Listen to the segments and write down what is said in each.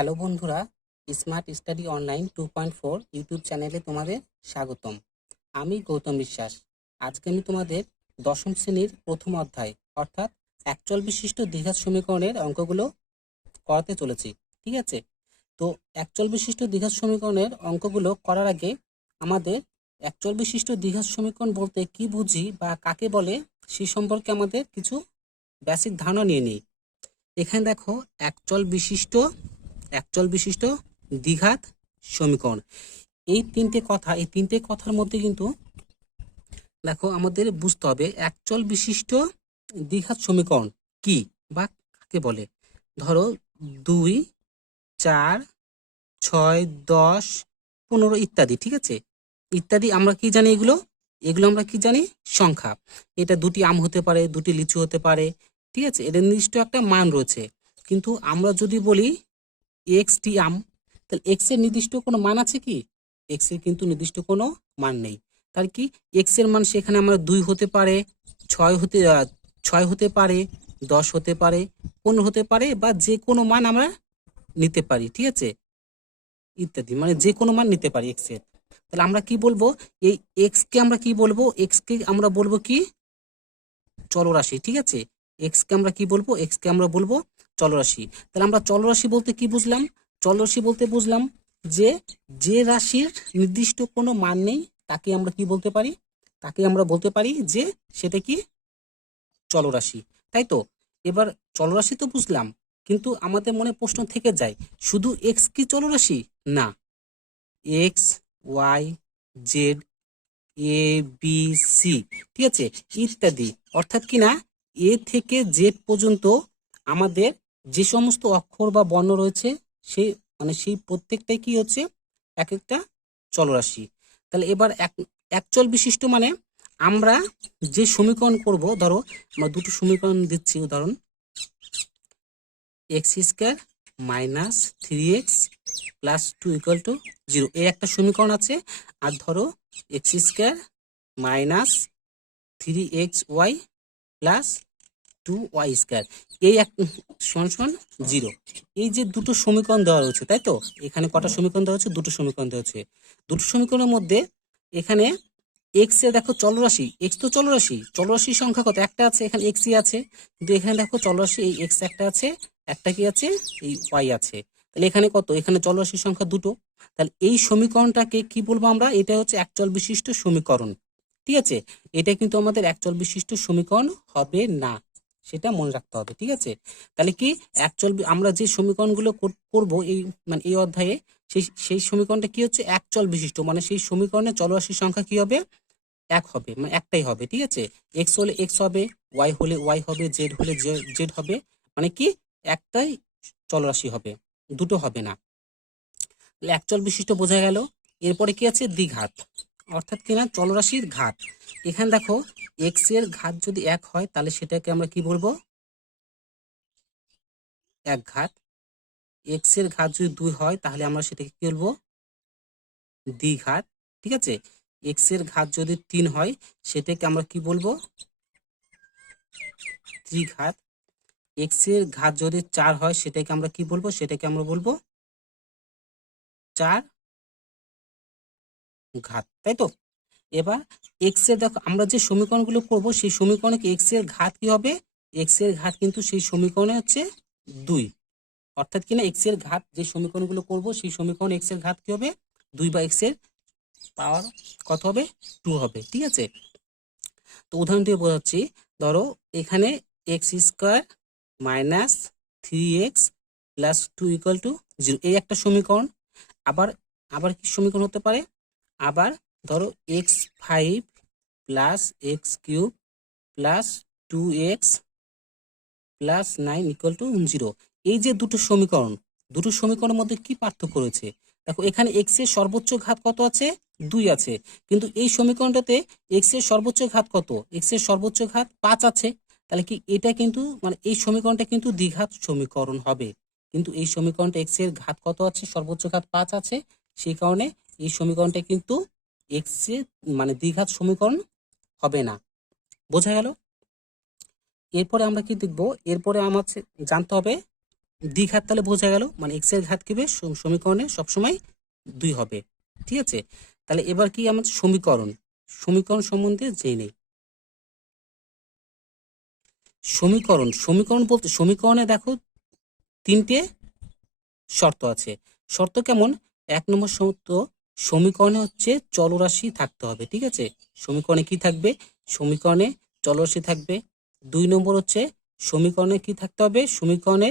Hello বন্ধুরা, smart study online 2.4 YouTube চ্যানেলে তোমাদের স্বাগতম। আমি গৌতম বিশ্বাস। আজকে আমি তোমাদের দশম শ্রেণীর প্রথম অধ্যায় অর্থাৎ একচল বিশিষ্ট দ্বিঘাত সমীকরণের অঙ্কগুলো করাতে চলেছি। ঠিক আছে, তো একচল বিশিষ্ট দ্বিঘাত সমীকরণের অঙ্কগুলো করার আগে আমাদের একচল বিশিষ্ট দ্বিঘাত সমীকরণ বলতে কি বুঝি বা কাকে বলে সে সম্পর্কে আমাদের কিছু বেসিক ধারণা নিয়ে নিই। এখানে দেখো একচল বিশিষ্ট দ্বিঘাত সমীকরণ, এই তিনটে কথার মধ্যে কিন্তু দেখো আমাদের বুঝতে হবে একচল বিশিষ্ট দ্বিঘাত সমীকরণ কি বা কাকে বলে। ধরো 2, 4, 6, 10, 15 ইত্যাদি। ঠিক আছে, ইত্যাদি আমরা কি জানি, এগুলো এগুলো আমরা কি জানি, সংখ্যা। এটা দুটি আম হতে পারে, দুটি লিচু হতে পারে। ঠিক আছে, এদের নির্দিষ্ট একটা মান রয়েছে। কিন্তু আমরা যদি বলি এক্সটি আম, তাহলে এক্স এর নির্দিষ্ট কোনো মান আছে কি? এক্স এর কিন্তু নির্দিষ্ট কোনো মান নেই। তার কি এক্স এর মান সেখানে আমরা 2 হতে পারে, 6 হতে পারে, 10 হতে পারে, 15 হতে পারে, বা যে কোনো মান আমরা নিতে পারি। ঠিক আছে, ইত্যাদি, মানে যে কোনো মান নিতে পারি এক্স এর। তাহলে আমরা কি বলবো, এই এক্স কে আমরা কি বলবো, এক্স কে আমরা বলবো কি, চলরাশি। ঠিক আছে, এক্স কে আমরা কি বলবো, এক্স কে আমরা বলবো চলরাশি। তাহলে আমরা চলরাশি বলতে কি বুঝলাম? চলরাশি বলতে বুঝলাম যে যে রাশির নির্দিষ্ট কোনো মান নেই তাকে আমরা কি বলতে পারি, তাকে আমরা বলতে পারি যে সেটা কি, চলরাশি। তাই তো, এবার চলরাশি তো বুঝলাম, কিন্তু আমাদের মনে প্রশ্ন থেকে যায়, শুধু এক্স কি চলরাশি? না, এক্স, ওয়াই, জেড, এ, বি, সি, ঠিক আছে, ইত্যাদি, অর্থাৎ কি না, এ থেকে জেড পর্যন্ত আমাদের যে সমস্ত অক্ষর বা বর্ণ রয়েছে সেই সেই প্রত্যেকটাই কি হচ্ছে, এক একটা চলরাশি। তাহলে এবার একচল বিশিষ্ট মানে আমরা যে সমীকরণ করব, ধরো আমরা দুটো সমীকরণ দিচ্ছি, উদাহরণ x square minus 3x plus 2 equal to 0, এই একটা সমীকরণ আছে। আর ধরো x square minus 3xy plus 2y square, এই এক সমান 0, এই যে দুটো সমীকরণ দেওয়া রয়েছে, তাই তো, এখানে কটা সমীকরণ দেওয়া হচ্ছে? দুটো সমীকরণ দেওয়া হচ্ছে। দুটো সমীকরণের মধ্যে এখানে এক্স এর দেখো চলরাশি, এক্স তো চলরাশি, চলরাশির সংখ্যা কত? একটা আছে, এখানে এক্সই আছে। কিন্তু এখানে দেখো চলরাশি, এই এক্স একটা আছে, একটা কি আছে, এই ওয়াই আছে। তাহলে এখানে কত? এখানে চলরাশির সংখ্যা দুটো। তাহলে এই সমীকরণটাকে কি বলবো আমরা? এটা হচ্ছে একচল বিশিষ্ট সমীকরণ। ঠিক আছে, এটা কিন্তু আমাদের একচল বিশিষ্ট সমীকরণ হবে না, সেটা মনে রাখতে হবে। ঠিক আছে, তাহলে কি আমরা যে সমীকরণগুলো করব এই এই অধ্যায়ে, সেই সমীকরণটা কি হচ্ছে, একচল বিশিষ্ট, মানে সেই সমীকরণে চলরাশির সংখ্যা কি হবে, এক হবে, মানে একটাই হবে। ঠিক আছে, এক্স হলে এক্স হবে, ওয়াই হলে ওয়াই হবে, জেড হলে জেড হবে, মানে কি একটাই চলরাশি হবে, দুটো হবে না। তাহলে একচল বিশিষ্ট বোঝা গেল। এরপরে কি আছে, দ্বিঘাত, অর্থাৎ কিনা চলরাশির ঘাত। এখানে দেখো এক্স এর ঘাত যদি 1 হয় তাহলে সেটাকে আমরা কি বলবো, এক ঘাত। এক্স এর ঘাত যদি 2 হয় তাহলে আমরা সেটাকে কি বলবো, দ্বিঘাত। ঠিক আছে, এক্স এর ঘাত যদি 3 হয় সেটাকে আমরা কি বলবো, ত্রিঘাত। এক্স এর ঘাত যদি 4 হয় সেটাকে আমরা কি বলবো, সেটাকে আমরা বলবো 4 ঘাত। তাই তো, এবার এক্স এর দেখো আমরা যে সমীকরণগুলো করব সেই সমীকরণে এক্স এর ঘাত কি হবে, এক্স এর ঘাত কিন্তু সেই সমীকরণে হচ্ছে 2, অর্থাৎ কিনা এক্স এর ঘাত যে সমীকরণগুলো করব সেই সমীকরণে এক্স এর ঘাত কি হবে, 2, বা এক্স এর পাওয়ার কত হবে, 2 হবে। ঠিক আছে, তো উদাহরণ দিয়ে বোঝাচ্ছি, ধরো এখানে x square minus 3x plus 2 equal to 0, এই একটা সমীকরণ। আবার আবার কি সমীকরণ হতে পারে, আবার ধরো x5 plus x³ plus 2x plus 9 equal to 0, এই যে দুটো সমীকরণ, দুটো সমীকরণের মধ্যে কি পার্থক্য রয়েছে? দেখো এখানে এক্স এর সর্বোচ্চ ঘাত কত আছে, 2 আছে, কিন্তু এই সমীকরণটাতে এক্স এর সর্বোচ্চ ঘাত কত, এক্স এর সর্বোচ্চ ঘাত 5 আছে। তাহলে কি এটা কিন্তু এই সমীকরণটা কিন্তু দ্বিঘাত সমীকরণ হবে, কিন্তু এই সমীকরণটা এক্স এর ঘাত কত আছে, সর্বোচ্চ ঘাত 5 আছে, সেই কারণে এই সমীকরণটা কিন্তু এক্স এর দ্বিঘাত সমীকরণ হবে না। বোঝা গেল? এরপরে আমরা কি দেখবো, এরপরে আমার জানতে হবে দ্বিঘাত তাহলে বোঝা গেল, মানে এক্স এর ঘাত কি হবে সমীকরণে সবসময় 2 হবে। ঠিক আছে, তাহলে এবার কি আমাদের সমীকরণ, সমীকরণ সম্বন্ধে জেনে নেই। সমীকরণ, সমীকরণ বলতে সমীকরণে দেখো 3টে শর্ত আছে। শর্ত কেমন? 1 নম্বর শর্ত, সমীকরণে হচ্ছে চলরাশি থাকতে হবে। ঠিক আছে, সমীকরণে কি থাকবে? সমীকরণে চলরাশি থাকবে। 2 নম্বর হচ্ছে সমীকরণে কি থাকতে হবে? সমীকরণে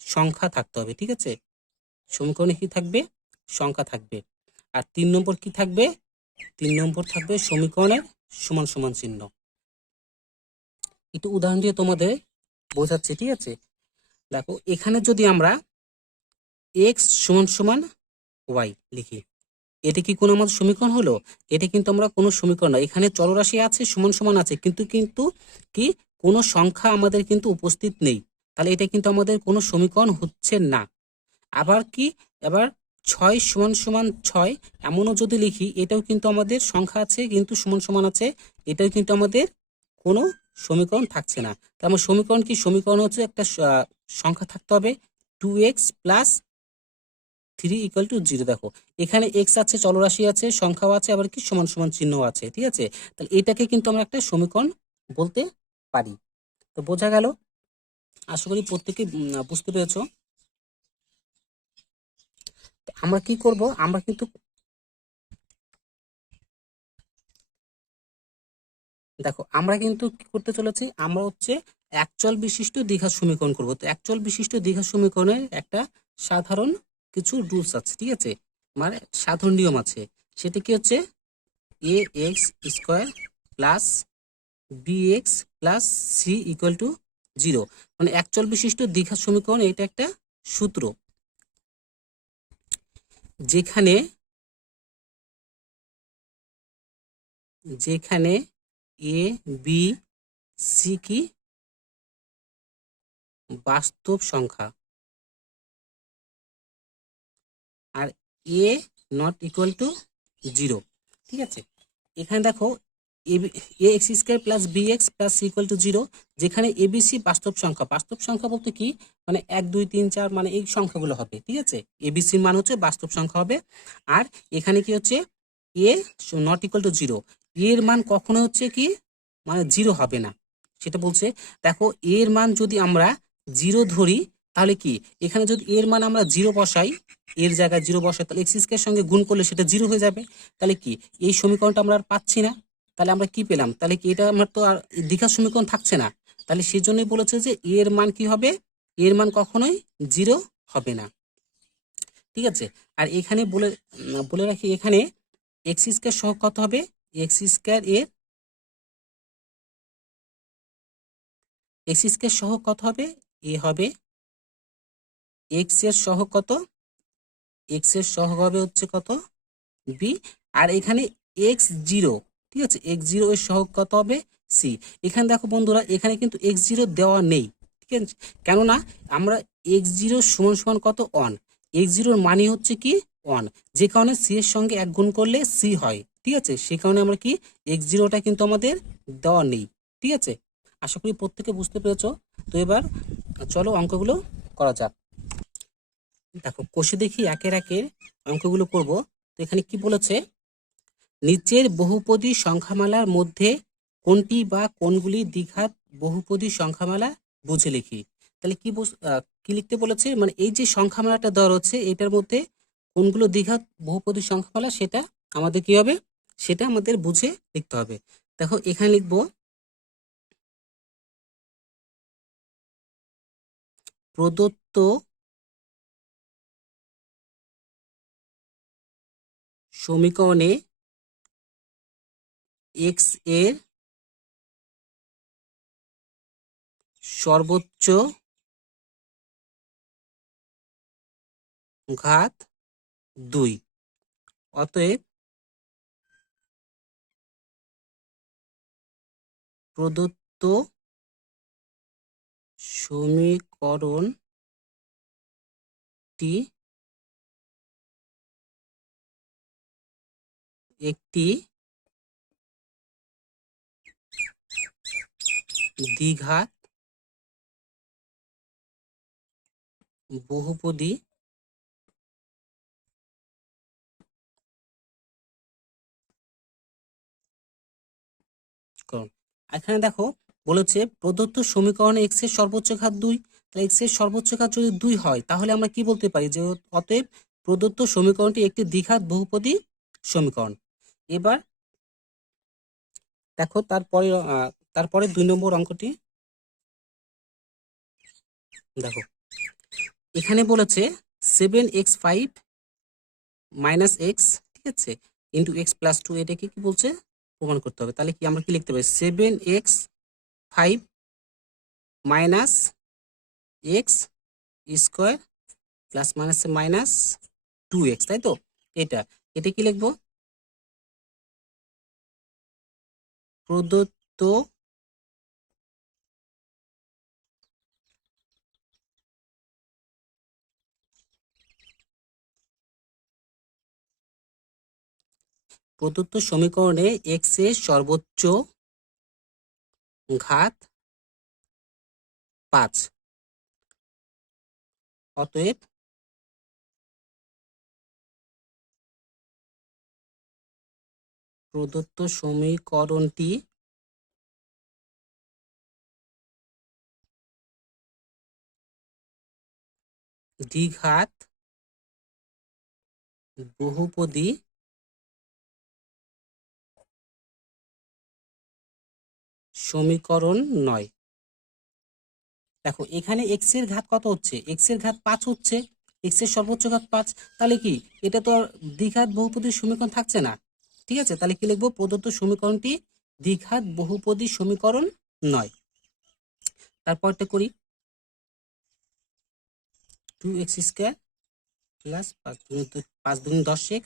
সংখ্যা থাকতে হবে। ঠিক আছে, সমীকরণে কি থাকবে? সংখ্যা থাকবে। আর 3 নম্বর কি থাকবে? 3 নম্বর থাকবে সমীকরণের সমান সমান চিহ্ন। একটু উদাহরণ দিয়ে তোমাদের বোঝাচ্ছি। ঠিক আছে, দেখো এখানে যদি আমরা x সমান সমান y লিখি, এটা কি কোনো আমাদের সমীকরণ হলো? এটা কিন্তু আমরা কোনো সমীকরণ না, এখানে চলরাশি আছে, সমান সমান আছে, কিন্তু কিন্তু কি কোনো সংখ্যা আমাদের কিন্তু উপস্থিত নেই, তাহলে এটা কিন্তু আমাদের কোনো সমীকরণ হচ্ছে না। আবার কি, এবার 6 সমান সমান 6 এমনও যদি লিখি, এটাও কিন্তু আমাদের সংখ্যা আছে কিন্তু সমান সমান আছে, এটাও কিন্তু আমাদের কোনো সমীকরণ থাকছে না। তার মানে সমীকরণ কি? সমীকরণ হচ্ছে একটা সংখ্যা থাকতে হবে 2x প্লাস 3 ইকুয়াল টু 0। দেখো এখানে এক্স আছে, চলরাশি আছে, সংখ্যাও আছে, আবার কি সমান সমান চিহ্ন আছে। ঠিক আছে, তাহলে এটাকে কিন্তু আমরা একটা সমীকরণ বলতে পারি। তো বোঝা গেল, আশা করি প্রত্যেকে বুঝতে পেরেছো। তো আমরা কি করব, আমরা কিন্তু দেখো আমরা কিন্তু কি করতে চলেছি, আমরা হচ্ছে একচল বিশিষ্ট দ্বিঘাত সমীকরণ করব। তো একচল বিশিষ্ট দ্বিঘাত সমীকরণের একটা সাধারণ কিছু রুলস আছে। ঠিক আছে, মানে সাধারণ নিয়ম আছে। সেটা কি হচ্ছে A X square plus B X plus C equal to 0, মানে একচল বিশিষ্ট দ্বিঘাত সমীকরণ। এটা একটা সূত্র যেখানে যেখানে এ বি সি কি বাস্তব সংখ্যা আর এ নট ইকুয়াল টু 0। ঠিক আছে, এখানে দেখো A X square plus B X plus C equal to 0, যেখানে এবিসি বাস্তব সংখ্যা। বাস্তব সংখ্যা বলতে কি, মানে 1 2 3 4, মানে এই সংখ্যাগুলো হবে। ঠিক আছে, এবিসির মান হচ্ছে বাস্তব সংখ্যা হবে। আর এখানে কি হচ্ছে এ নট ইকুয়াল টু 0, এর মান কখনো হচ্ছে কি মানে 0 হবে না, সেটা বলছে। দেখো এর মান যদি আমরা 0 ধরি, তাহলে কি এখানে যদি এর মান আমরা 0 বসাই, এর জায়গায় 0 বসাই, তাহলে এক্স স্কোয়ার সঙ্গে গুণ করলে সেটা 0 হয়ে যাবে। তাহলে কি এই সমীকরণটা আমরা আর পাচ্ছি না। তাহলে আমরা কি পেলাম? তাহলে কি এটা আমার তো আর দ্বিঘাত সমীকরণ থাকছে না। তাহলে সেই জন্যই বলেছে যে এর মান কি হবে, এর মান কখনোই 0 হবে না। ঠিক আছে, আর এখানে বলে রাখি, এখানে এক্স স্কোয়ার সহ কত হবে? এক্স স্কোয়ার এর এক্স স্কোয়ার সহ কত হবে? এ হবে এক্স এর সহ কত? এক্স এর সহ হবে হচ্ছে কত? বি। আর এখানে x0, ঠিক আছে, x0 এর সহগ কত হবে? সি। এখানে দেখো বন্ধুরা, এখানে কিন্তু x0 দেওয়া নেই। ঠিক আছে, কেননা আমরা x0 সমান সমান কত? 1। x0 এর মানে হচ্ছে কি 1, যে কারণে সি এর সঙ্গে 1 গুণ করলে সি হয়। ঠিক আছে, সেই কারণে আমরা কি x0টা কিন্তু আমাদের দেওয়া নেই। ঠিক আছে, আশা করি প্রত্যেকে বুঝতে পেরেছো। তো এবার চলো অঙ্কগুলো করা যাক। দেখো কষে দেখি একের একের অঙ্কগুলো করব। তো এখানে কি বলেছে, নিচের বহুপদী সংখ্যামালার মধ্যে কোনটি বা কোনগুলি দ্বিঘাত বহুপদী সংখ্যামালা বুঝে লিখি। তাহলে কি লিখতে বলেছে, মানে এই যে সংখ্যামালাটা দেওয়া রয়েছে এটার মধ্যে কোনগুলো দ্বিঘাত বহুপদী সংখ্যামালা সেটা আমাদের কি হবে, সেটা আমাদের বুঝে লিখতে হবে। দেখো এখানে লিখবো প্রদত্ত সমীকরণে এক্স এর সর্বোচ্চ ঘাত 2, অতএব প্রদত্ত সমীকরণটি একটি দ্বিঘাত বহুপদী করণ। এখানে দেখো বলেছে প্রদত্ত সমীকরণে x এর সর্বোচ্চ ঘাত 2, তাহলে x এর সর্বোচ্চ ঘাত যদি 2 হয় তাহলে আমরা কি বলতে পারি যে অতএব প্রদত্ত সমীকরণটি একটি দ্বিঘাত বহুপদী সমীকরণ। এবার দেখো তারপরে 2 নম্বর অঙ্কটি দেখো, এখানে বলেছে 7x5 - x, ঠিক আছে, ইন্টু x + 2, এটাকে কি বলছে প্রমাণ করতে হবে। তাহলে কি আমরা কি লিখতে পারি 7x5 - x স্কোয়ার প্লাস মাইনাসে -2x, তাই তো। এটা কি লিখবো, প্রদত্ত সমীকরণে x এর সর্বোচ্চ ঘাত 5, অতএব প্রদত্ত সমীকরণটি দ্বিঘাত বহুপদী সমীকরণ নয়। দেখো এখানে x এর ঘাত কত হচ্ছে, x এর ঘাত 5 হচ্ছে, x এর সর্বোচ্চ ঘাত 5, তাহলে কি এটা তো আর দ্বিঘাত বহুপদী সমীকরণ থাকছে না, ঠিক আছে। তাহলে কি লিখবো, প্রদত্ত সমীকরণটি দ্বিঘাত বহুপদী সমীকরণ নয়। তারপরটা করি, 2x² প্লাস 5 দুগুণ 10x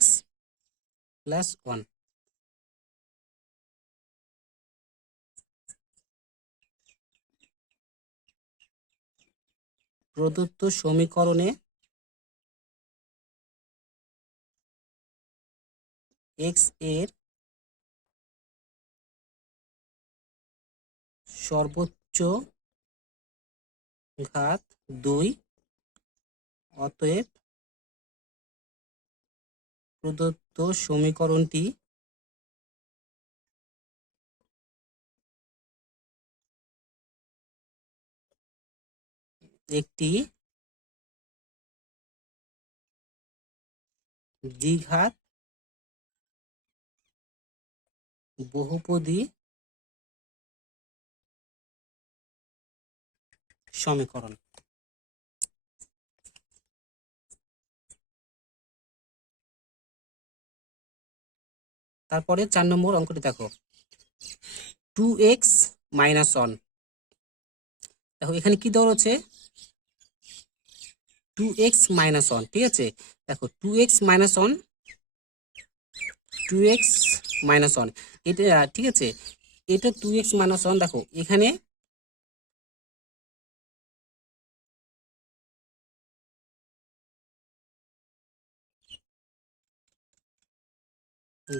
প্লাস 1, প্রদত্ত সমীকরণে x এর সর্বোচ্চ ঘাত 2, অতএব প্রদত্ত সমীকরণটি একটি দ্বিঘাত বহুপদী সমীকরণ। তারপরে 4 নম্বর অঙ্কটি দেখো, 2x - 1, দেখো এখানে কি দেওয়া রয়েছে 2x - 1, ঠিক আছে। দেখো 2x - 1, 2x - 1, এটা ঠিক আছে, এটা 2x - 1, দেখো এখানে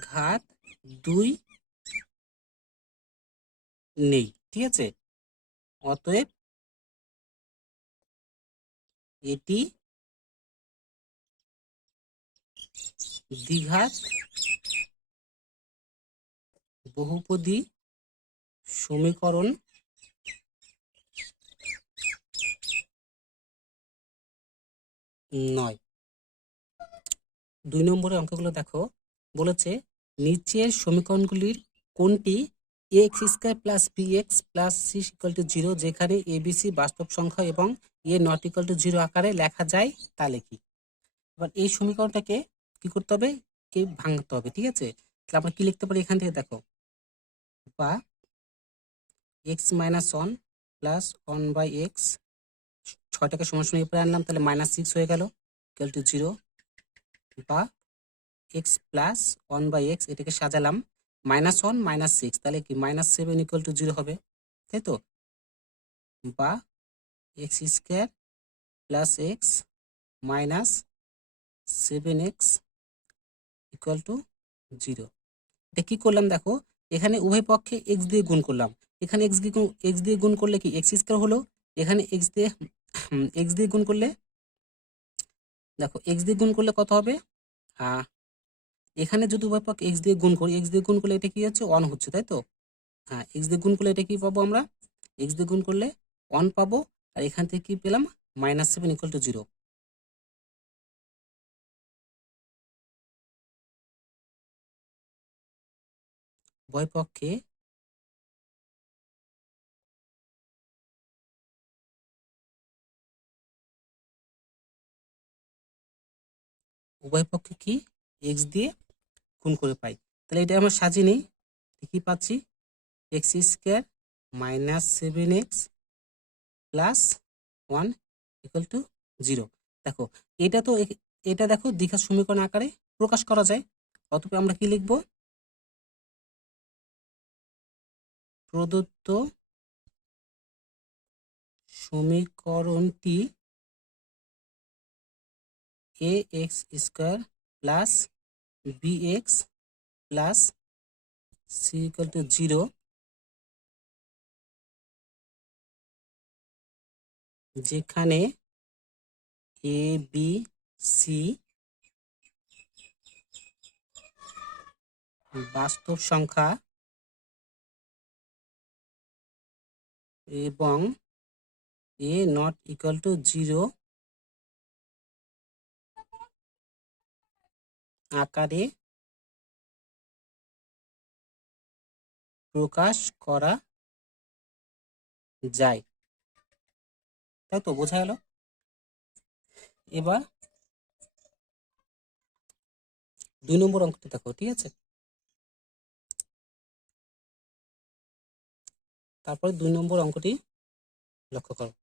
ঘাত 2 নেই, ঠিক আছে, অতএব এটি দ্বিঘাত বহুপদী সমীকরণ নয়। 2 নম্বরের অঙ্কগুলো দেখো, বলেছে নিচের সমীকরণগুলির কোনটি ax² + bx + c = 0 যেখানে abc বাস্তব সংখ্যা এবং a ≠ 0 আকারে লেখা যায় তা লিখি। এবার এই সমীকরণটাকে কি করতে হবে, কে ভাঙতে হবে, ঠিক আছে। তাহলে আমরা কি লিখতে পারি এখান থেকে দেখো, বা x - 1 প্লাস 1/x, 6টাকে সমান এরপরে আনলাম, তাহলে -6 হয়ে গেল, = 0, বা x প্লাস 1/x, এটাকে সাজালাম -1 - 6, তাহলে কি -7 = 0 হবে, তাই তো, বা x² plus x minus 7x = 0। এটা কি করলাম দেখো, এখানে উভয় পক্ষে x দিয়ে গুণ করলাম, এখানে x দিয়ে গুণ করলে কি x² হলো, এখানে x দিয়ে গুণ করলে দেখো এক্স দিয়ে গুণ করলে কত হবে, এখানে যদি উভয় পক্ষ এক্স দিয়ে গুণ করি, এক্স দিয়ে গুণ করলে এটা কি হচ্ছে 1 হচ্ছে, তাই তো। হ্যাঁ, এক্স দিয়ে গুণ করলে এটা কি পাবো আমরা, এক্স দিয়ে গুণ করলে 1 পাবো, আর এখান থেকে কি পেলাম -7 = 0। উভয় পক্ষে কি এক্স দিয়ে গুণ করে পাই। তাহলে এটা আমরা সাজিয়ে নিই, কি পাচ্ছি, x² -7x + 1 = 0। দেখো এটা তো এটা দেখো দ্বিঘাত সমীকরণ আকারে প্রকাশ করা যায়। অতএব আমরা কি লিখব, প্রদত্ত সমীকরণটি ax² + bx + c = 0, যেখানে a b c বাস্তব সংখ্যা এবং a ≠ 0 আকারে প্রকাশ করা যায়। তাই তো, বোঝা গেল। এবার 2 নম্বর অঙ্কটি দেখো, ঠিক আছে। তারপরে 2 নম্বর অঙ্কটি লক্ষ্য করো।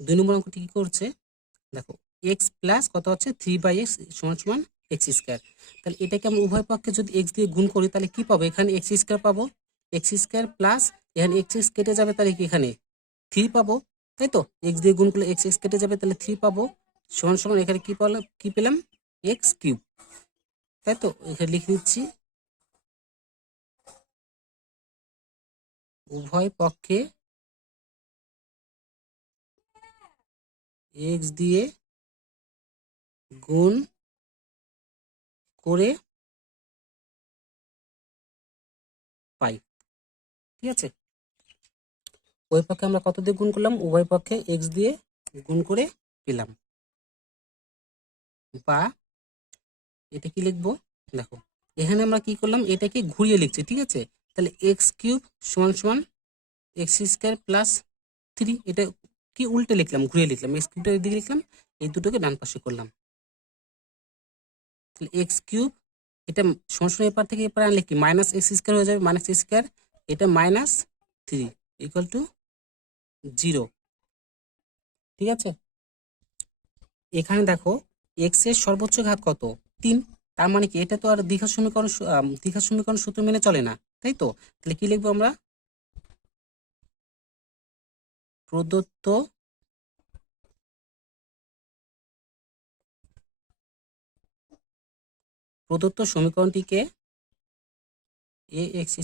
2 নম্বর অঙ্কটি কি করছে, দেখো x প্লাস কত হচ্ছে 3/x = x²। তাহলে এটাকে আমরা উভয় পক্ষে যদি x দিয়ে গুণ করি তাহলে কি পাবো, এখানে x² পাবো, x² প্লাস এখানে x কেটে যাবে, তাহলে কি এখানে 3 পাবো, তাই তো। x দিয়ে গুণ করলে x কেটে যাবে, তাহলে 3 পাবো, সমান এখানে কি পেলাম, x³, তাই তো। এখানে লিখে দিচ্ছি, উভয় পক্ষে x দিয়ে গুণ করে পাই, ঠিক আছে। উভয় পক্ষে আমরা কত দিয়ে গুণ করলাম, উভয় পক্ষে x দিয়ে গুণ করে পেলাম। বা এটা কি লিখবো, দেখো এখানে আমরা কি করলাম, এটাকে ঘুরিয়ে লিখছি, ঠিক আছে। তাহলে x³ = x² + 3, এটা কি উল্টে লিখলাম, ঘুরিয়ে লিখলাম, x³ এদিকে লিখলাম, এই দুটোকে ডান পাশে করলাম। তাহলে x³ এটা সমান এপার থেকে এপারে আনলে কি -x² হয়ে যাবে, -x², এটা -3 = 0, ঠিক আছে। এখানে দেখো x এর সর্বোচ্চ ঘাত কত, 3। তার মানে কি এটা তো আর দ্বিঘাত সমীকরণ সূত্র মেনে চলে না, তাই তো। তাহলে কি লিখবো আমরা, প্রদত্ত সমীকরণটিকে ax²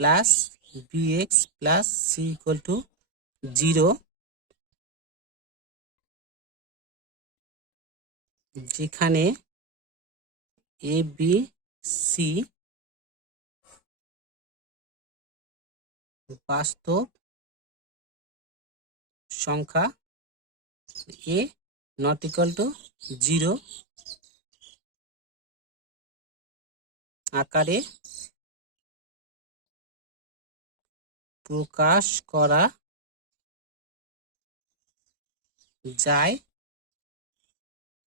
+ bx + c = 0, যেখানে a b c বাস্তব সংখ্যা, a ≠ 0 আকারে প্রকাশ করা যায়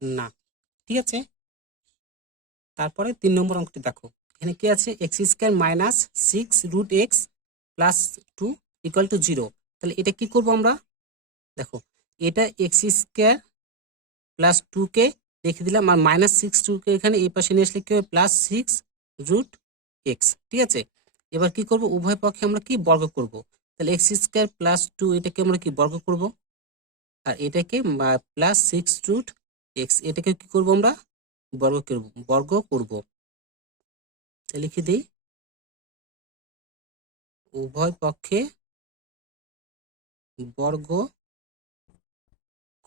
না, ঠিক আছে। তারপরে 3 নম্বর অঙ্কটি দেখো, এখানে কি আছে, x² - 6√x + 2 = 0। তাহলে এটা কি করব আমরা, দেখো এটা x² + 2 কে রেখে দিলাম, আর -6 কে এখানে এই পাশে নিয়ে আসলে কি হবে, +6√x, ঠিক আছে। এবার কি করব, উভয় পক্ষে আমরা কি বর্গ করব। তাহলে x² + 2 এটাকে আমরা কি বর্গ করব, আর এটাকে +6√x এটাকে কি করব আমরা, বর্গ করব। লিখে দিই, উভয় পক্ষে বর্গ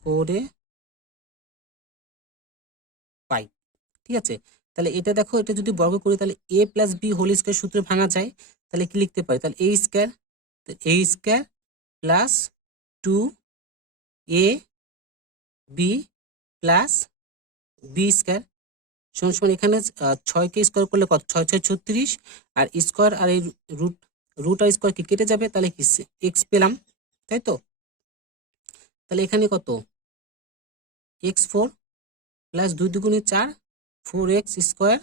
করে পাই। ঠিক আছে, তাহলে এটা দেখো, এটা যদি বর্গ করি তাহলে a plus B whole square সূত্রে ভাঙা যায়। তাহলে কি লিখতে পারি, তাহলে a square plus 2a B plus B square সমান সমান এখানে 6কে স্কোয়ার করলে কত, 6 6 36, আর স্কোয়ার আর এই রুট আর স্কোয়ার কি কেটে যাবে, তাহলে কি এক্স পেলাম, তাই তো। তাহলে এখানে কত, x4 প্লাস 2 দুগুণে 4, 4x স্কোয়ার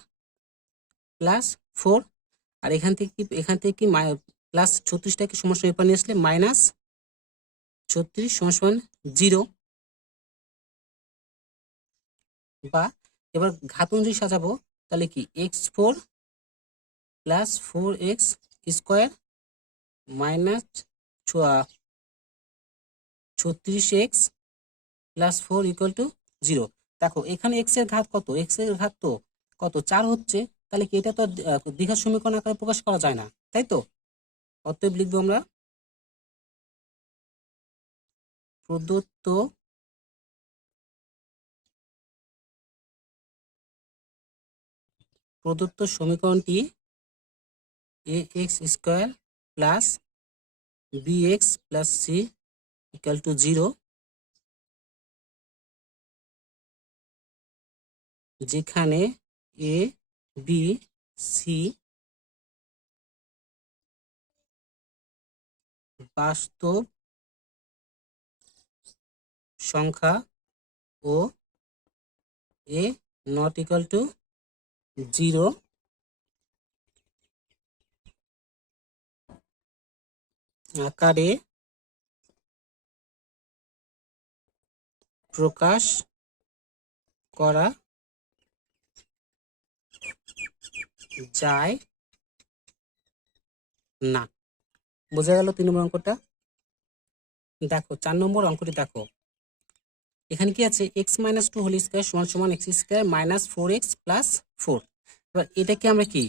প্লাস 4, আর এখান থেকে কি প্লাস 36টাকে সমান সমান এপারে নিয়ে আসলে মাইনাস 36 সমান সমান 0, বা এবার ঘাত অনুযায়ী সাজাবো, তাহলে কি x4 plus 4x square minus 36x plus 4 equal to 0। দেখো এখানে x এর ঘাত কত, x এর ঘাত তো কত 4 হচ্ছে, তাহলে কি এটা তো দ্বিঘাত সমীকরণ আকারে প্রকাশ করা যায় না, তাই তো। অতএব লিখবো আমরা প্রদত্ত সমীকরণটি ax square plus bx plus c equal to 0, যেখানে a b c বাস্তব সংখ্যা ও a নট ইকুয়াল টু 0 আকারে প্রকাশ করা যায় না। বোঝা গেল 3 নম্বর অঙ্কটা। দেখো 4 নম্বর অঙ্কটি দেখো, এখানে কি আছে, এক্স মাইনাস 2 হোল স্কয়ার সমান সমান x square minus 4x plus 4। এবার এটাকে আমরা কি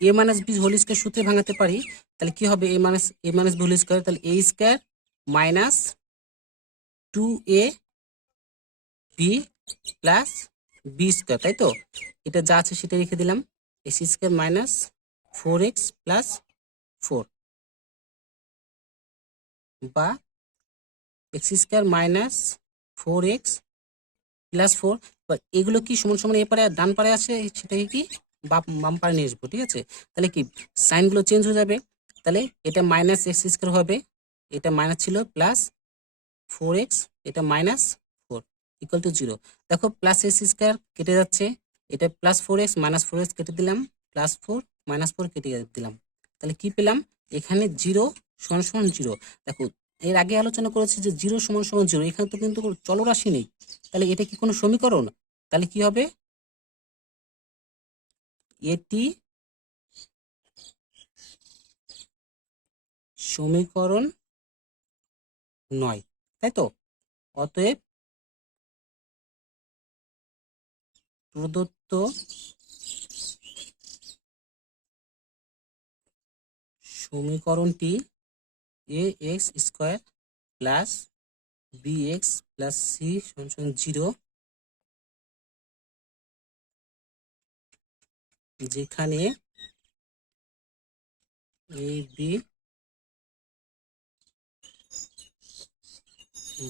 a minus B whole square সূত্রে ভাঙাতে পারি, তাহলে কি হবে, a minus B whole square, তাহলে a square minus 2a B plus B square, তাই তো। এটা যা আছে সেটা রেখে দিলাম, x square minus 4x plus 4, বা x square minus 4x plus 4, এগুলো কি সমান সমান এ পারে আর ডান পারে আছে, সেটাকে কি বাম পারে নিয়ে আসবো। ঠিক আছে, তাহলে কি সাইনগুলো চেঞ্জ হয়ে যাবে, তাহলে এটা মাইনাস এক্স স্কোয়ার হবে, এটা মাইনাস ছিল প্লাস 4x, এটা মাইনাস 4 ইকুয়াল টু 0। দেখো প্লাস এক্স স্কোয়ার কেটে যাচ্ছে, এটা প্লাস 4x মাইনাস 4x কেটে দিলাম, প্লাস 4 মাইনাস 4 কেটে দিলাম, তাহলে কি পেলাম, এখানে 0 সমান সমান 0। দেখো এর আগে আলোচনা করেছি যে 0 সমান সমান 0, এখানে তো কিন্তু চলরাশি নেই, তাহলে এটা কি কোনো সমীকরণ, তাহলে কি হবে, এটি সমীকরণ নয়, তাই তো। অতএব প্রদত্ত সমীকরণটি ax square plus bx plus c সমান 0, যেখানে a b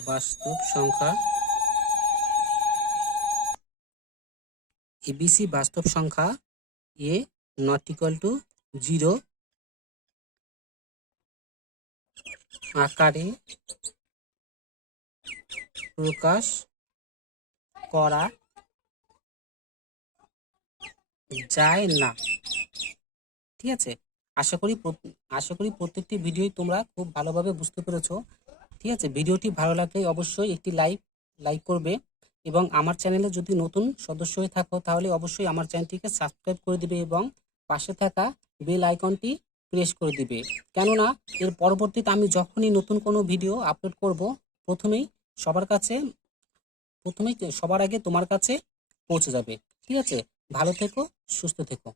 বাস্তব সংখ্যা, abc বাস্তব সংখ্যা, a নট ইকুয়াল টু 0 আকারে প্রকাশ করা যায় না। ঠিক আছে, আশা করি প্রত্যেকটি ভিডিওই তোমরা খুব ভালোভাবে বুঝতে পেরেছো। ঠিক আছে, ভিডিওটি ভালো লাগলে অবশ্যই একটি লাইক করবে, এবং আমার চ্যানেলে যদি নতুন সদস্য হয়ে থাকো তাহলে অবশ্যই আমার চ্যানেলটিকে সাবস্ক্রাইব করে দিবে এবং পাশে থাকা বেল আইকনটি প্রেস করে দিবে, কেননা এর পরবর্তীতে আমি যখনই নতুন কোনো ভিডিও আপলোড করব প্রথমেই সবার আগে তোমার কাছে পৌঁছে যাবে। ঠিক আছে, ভালো থেকো, সুস্থ থেকো।